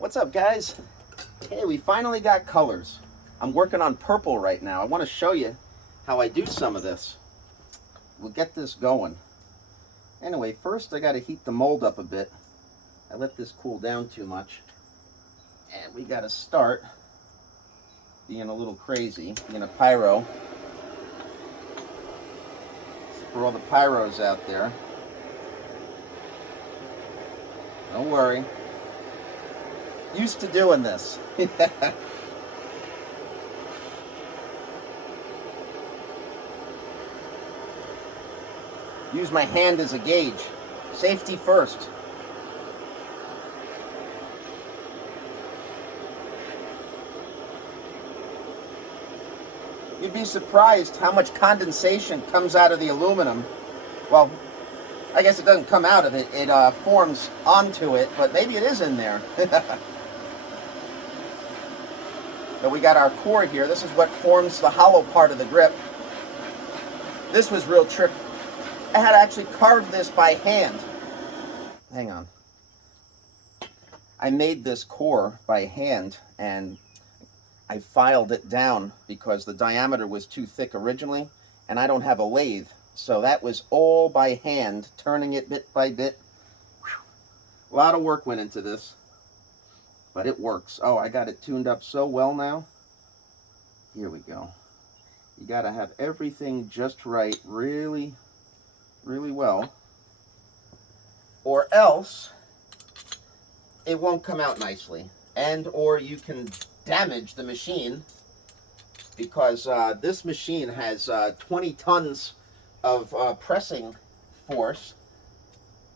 What's up, guys? Hey, we finally got colors. I'm working on purple right now. I want to show you how I do some of this. We'll get this going. Anyway, first I got to heat the mold up a bit. I let this cool down too much. And we got to start being a little crazy, being a pyro. For all the pyros out there, don't worry. Used to doing this. Use my hand as a gauge. Safety first. You'd be surprised how much condensation comes out of the aluminum. Well, I guess it doesn't come out of it. It forms onto it, but maybe it is in there. But we got our core here. This is what forms the hollow part of the grip. This was real trick. I had to actually carve this by hand. Hang on. I made this core by hand, and I filed it down because the diameter was too thick originally, and I don't have a lathe. So that was all by hand, turning it bit by bit. Whew. A lot of work went into this, but it works. Oh, I got it tuned up so well now. Here we go. You got to have everything just right, really, really well, or else it won't come out nicely. And or you can damage the machine, because this machine has 20 tons of pressing force,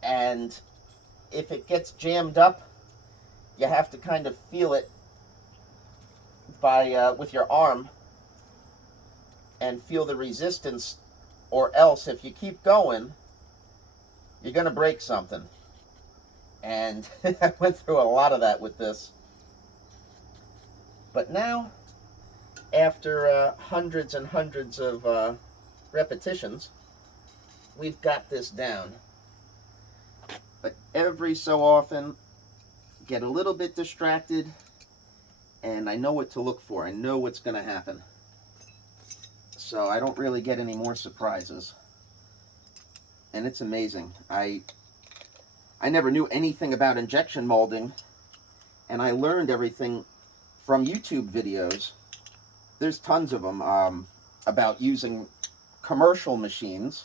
and if it gets jammed up, you have to kind of feel it by with your arm and feel the resistance, or else if you keep going, you're going to break something. And I went through a lot of that with this. But now, after hundreds and hundreds of repetitions, we've got this down. But every so often, get a little bit distracted, and I know what to look for. I know what's going to happen. So I don't really get any more surprises. And it's amazing. I never knew anything about injection molding, and I learned everything from YouTube videos. There's tons of them about using commercial machines.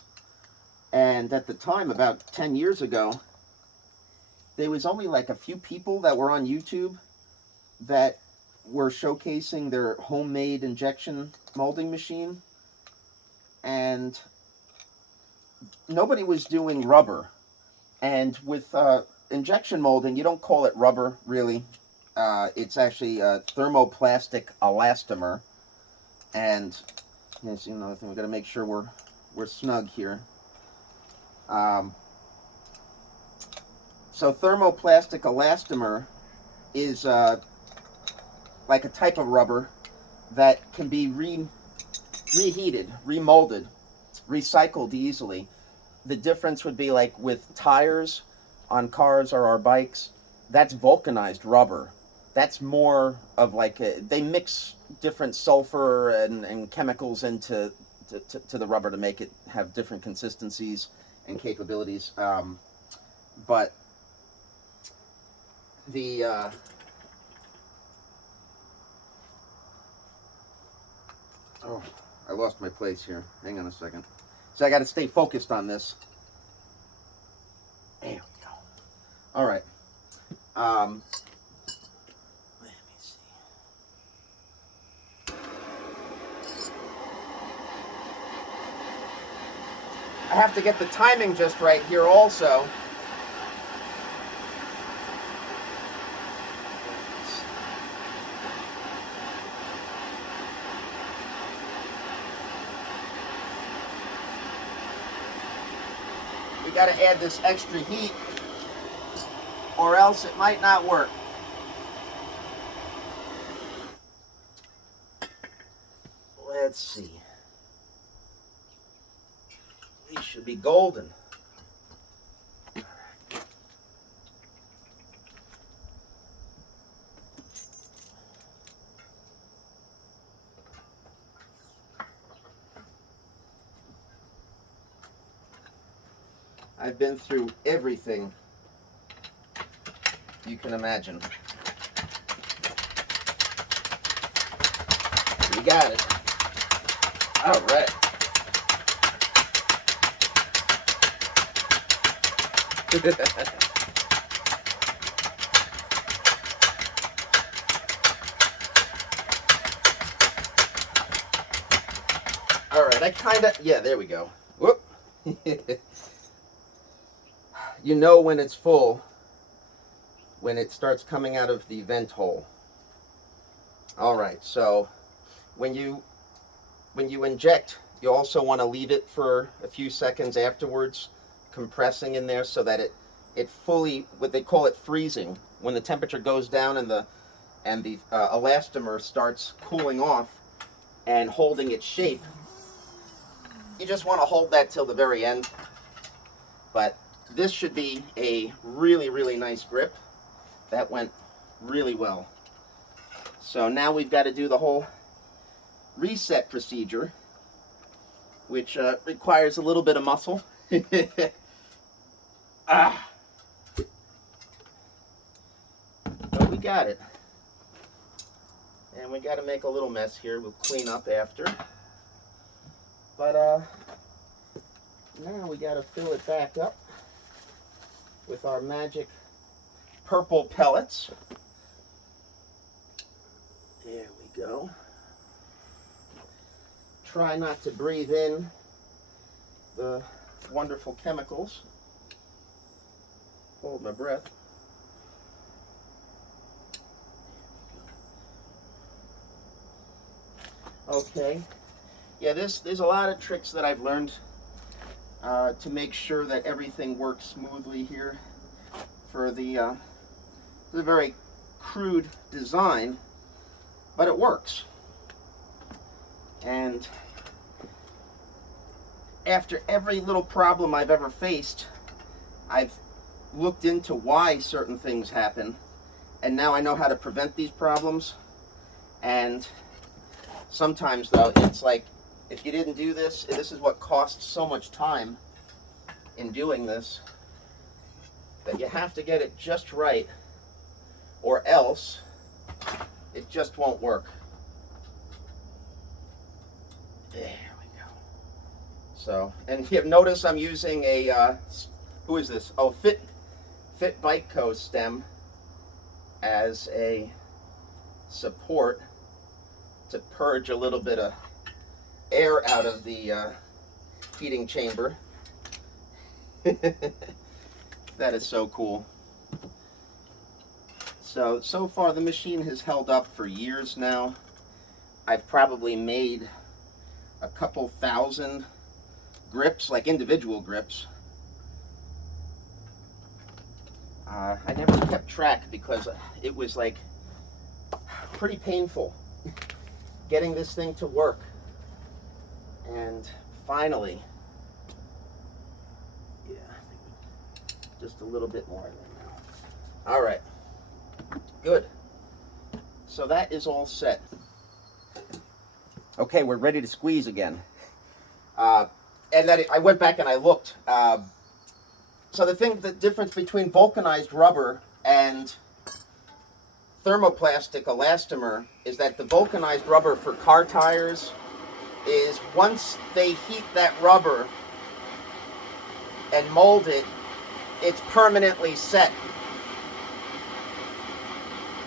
And at the time, about 10 years ago, there was only like a few people that were on YouTube that were showcasing their homemade injection molding machine. And nobody was doing rubber. And with injection molding, you don't call it rubber, really. It's actually a thermoplastic elastomer. And here's another thing. We've got to make sure we're snug here. So thermoplastic elastomer is like a type of rubber that can be reheated, remolded, recycled easily. The difference would be like with tires on cars or our bikes, that's vulcanized rubber. That's more of like they mix different sulfur and chemicals into to the rubber to make it have different consistencies and capabilities. But the oh, I lost my place here. Hang on a second. So I got to stay focused on this. There we go. All right. Let me see. I have to get the timing just right here also. We got to add this extra heat, or else it might not work. Let's see. These should be golden. I've been through everything you can imagine. You got it. All right. All right, I kind of, yeah, there we go. Whoop. You know when it's full when it starts coming out of the vent hole. All right, so when you inject, you also want to leave it for a few seconds afterwards, compressing in there so that it fully, what they call it, freezing. When the temperature goes down and the elastomer starts cooling off and holding its shape, you just want to hold that till the very end. But this should be a really, really nice grip. That went really well. So now we've got to do the whole reset procedure, which requires a little bit of muscle. But we got it. And we got to make a little mess here. We'll clean up after. But now we got to fill it back up with our magic purple pellets. There we go. Try not to breathe in the wonderful chemicals. Hold my breath. Okay. Yeah, there's a lot of tricks that I've learned to make sure that everything works smoothly here. For the very crude design, but it works. And after every little problem I've ever faced, I've looked into why certain things happen, and now I know how to prevent these problems. And sometimes, though, it's like, if you didn't do this, this is what costs so much time in doing this, that you have to get it just right, or else it just won't work. There we go. So, and you notice I'm using a, who is this? Oh, Fit Bike Co. stem as a support to purge a little bit of air out of the heating chamber. That is so cool. So far the machine has held up for years now. I've probably made a couple thousand grips, like individual grips. I never kept track because it was like pretty painful getting this thing to work. And finally, yeah, just a little bit more in there now. All right, good. So that is all set. Okay, we're ready to squeeze again. And then I went back and I looked. So the difference between vulcanized rubber and thermoplastic elastomer is that the vulcanized rubber for car tires is, once they heat that rubber and mold it, it's permanently set.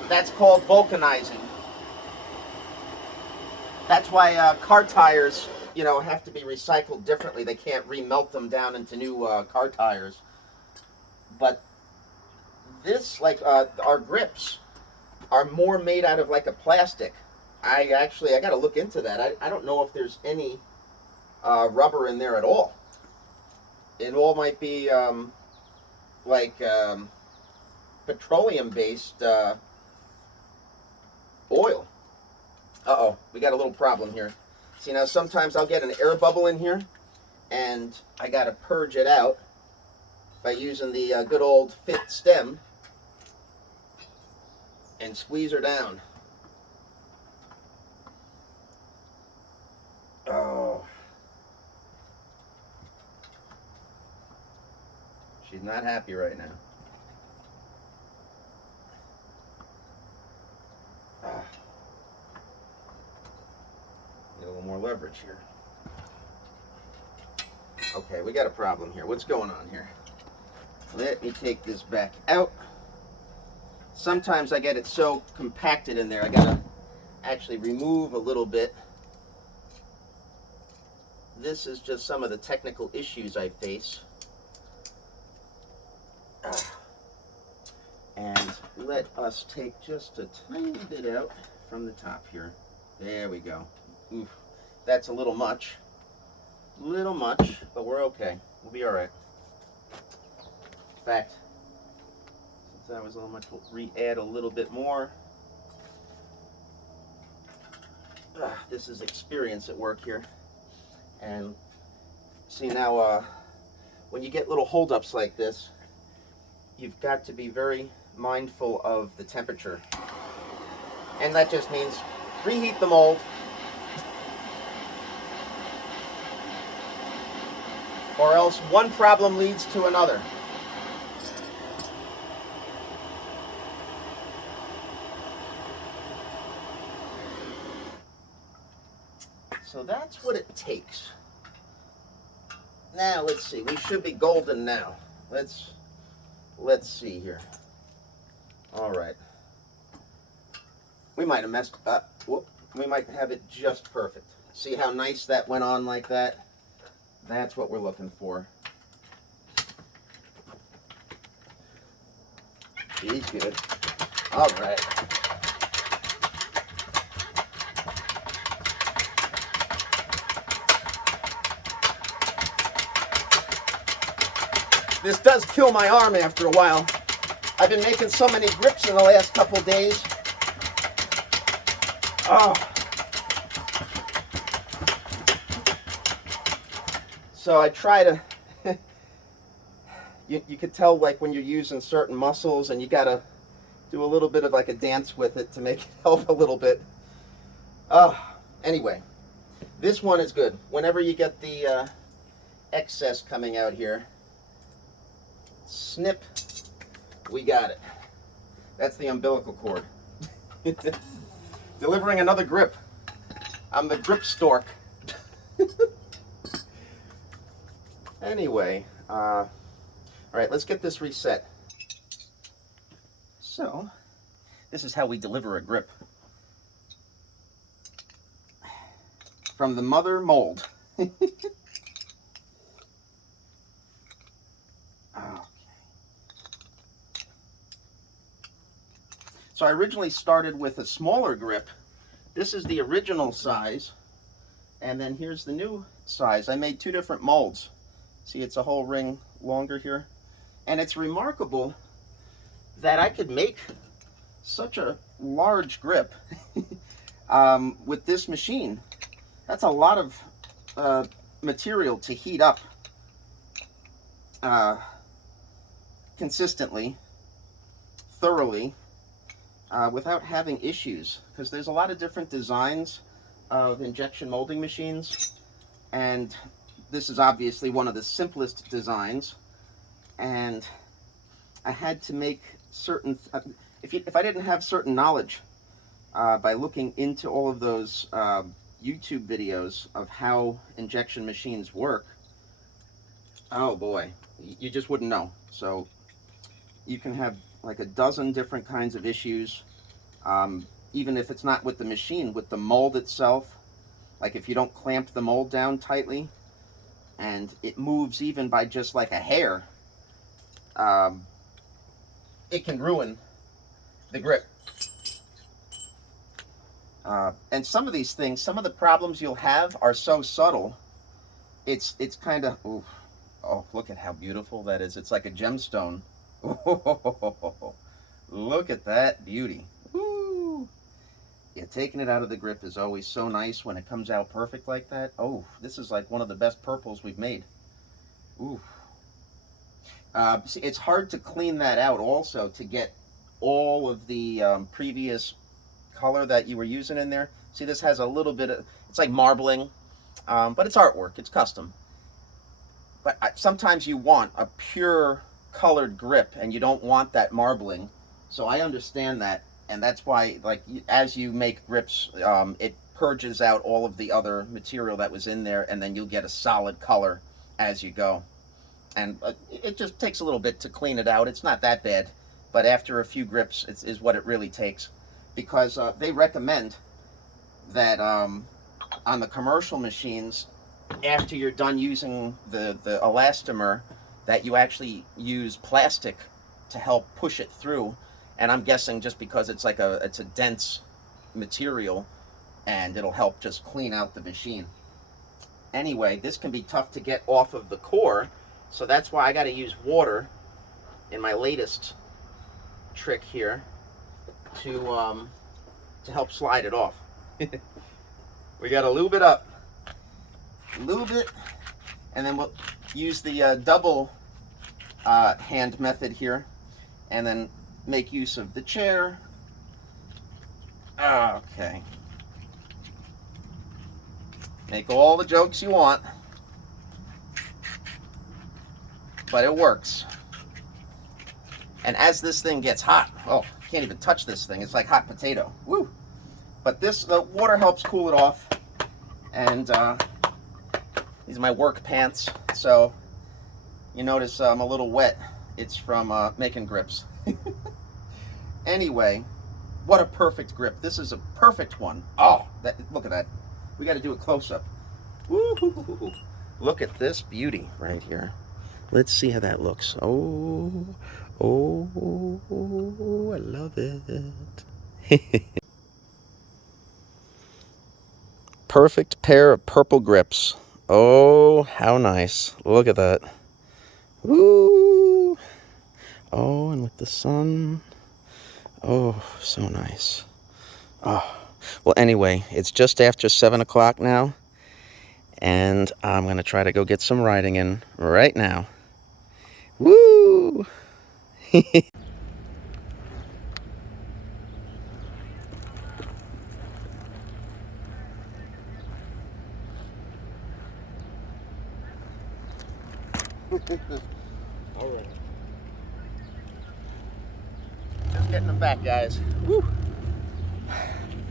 That's called vulcanizing. That's why car tires, you know, have to be recycled differently. They can't remelt them down into new car tires. But this, like our grips, are more made out of like a plastic. I got to look into that. I don't know if there's any rubber in there at all. It all might be petroleum-based oil. Uh-oh, we got a little problem here. See, now sometimes I'll get an air bubble in here, and I got to purge it out by using the good old Fit stem and squeeze her down. Oh. She's not happy right now. Get a little more leverage here. Okay, we got a problem here. What's going on here? Let me take this back out. Sometimes I get it so compacted in there, I gotta actually remove a little bit. This is just some of the technical issues I face. And let us take just a tiny bit out from the top here. There we go. Oof, that's a little much. Little much, but we're okay. We'll be all right. In fact, since that was a little much, we'll re-add a little bit more. This is experience at work here. And see now, when you get little holdups like this, you've got to be very mindful of the temperature. And that just means reheat the mold. Or else one problem leads to another. So that's what it takes. Now let's see. We should be golden now. Let's see here. All right. We might have messed up. Whoop. We might have it just perfect. See how nice that went on like that? That's what we're looking for. He's good. All right. This does kill my arm after a while. I've been making so many grips in the last couple days. Oh. So I try to, you could tell like when you're using certain muscles and you gotta do a little bit of like a dance with it to make it help a little bit. Anyway, this one is good. Whenever you get the excess coming out here, snip, we got it. That's the umbilical cord. Delivering another grip. I'm the grip stork. Anyway, all right, let's get this reset. So, this is how we deliver a grip. From the mother mold. Okay. So I originally started with a smaller grip. This is the original size, and then here's the new size. I made two different molds. See, it's a whole ring longer here. And it's remarkable that I could make such a large grip with this machine. That's a lot of material to heat up consistently, thoroughly, without having issues. Because there's a lot of different designs of injection molding machines, and this is obviously one of the simplest designs, and I had to make certain, if I didn't have certain knowledge by looking into all of those YouTube videos of how injection machines work, oh boy, you just wouldn't know. So you can have like a dozen different kinds of issues, even if it's not with the machine, with the mold itself. Like if you don't clamp the mold down tightly, and it moves even by just like a hair, it can ruin the grip. And some of these things, some of the problems you'll have are so subtle, it's kind of, oh, look at how beautiful that is. It's like a gemstone. Oh, look at that beauty. Woo. Yeah, taking it out of the grip is always so nice when it comes out perfect like that. Oh, this is like one of the best purples we've made. Ooh. See, it's hard to clean that out also to get all of the previous color that you were using in there. See, this has a little bit of, it's like marbling, but it's artwork, it's custom. But sometimes you want a pure colored grip, and you don't want that marbling. So I understand that, and that's why, like, as you make grips, it purges out all of the other material that was in there, and then you'll get a solid color as you go. And it just takes a little bit to clean it out. It's not that bad, but after a few grips, is what it really takes. Because they recommend that on the commercial machines, after you're done using the elastomer, that you actually use plastic to help push it through. And I'm guessing just because it's like it's a dense material, and it'll help just clean out the machine. Anyway, this can be tough to get off of the core, so that's why I got to use water in my latest trick here to help slide it off. We got to lube it up, and then we'll use the double hand method here, and then make use of the chair. Okay. Make all the jokes you want, but it works. And as this thing gets hot, oh, can't even touch this thing. It's like hot potato. Woo! But the water helps cool it off. And these are my work pants, so you notice I'm a little wet. It's from making grips. Anyway, what a perfect grip. This is a perfect one. Oh, look at that. We got to do a close-up. Woo-hoo-hoo-hoo. Look at this beauty right here. Let's see how that looks. Oh, I love it. Perfect pair of purple grips. Oh, how nice. Look at that. Woo! Oh, and with the sun. Oh, so nice. Oh. Well, anyway, it's just after 7 o'clock now, and I'm going to try to go get some riding in right now. Woo! All right. Just getting them back, guys. Woo!